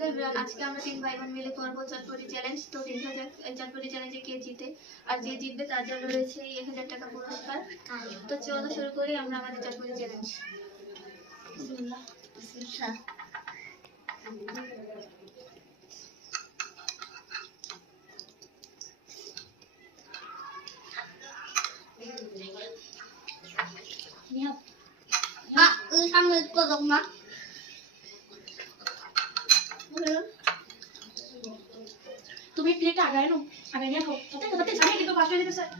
Hello everyone, আজকে আমরা 3 ভাই বোন মিলে করবো চটপটি চ্যালেঞ্জ। তো দেখা যাক এই চটপটি চ্যালেঞ্জে কে জিতে, আর যে জিতবে তার জন্য রয়েছে 1000 টাকা পুরস্কার। তো চলো শুরু করি আমরা আমাদের চটপটি চ্যালেঞ্জ। বিসমিল্লাহ। বিসমিল্লাহ। সামনে করব না। তুমি প্লেটটা আগায় নো, আগায় নিয়ে খাও। তাতে জানি কিন্তু ফার্স্ট হয়ে যেতে স্যার।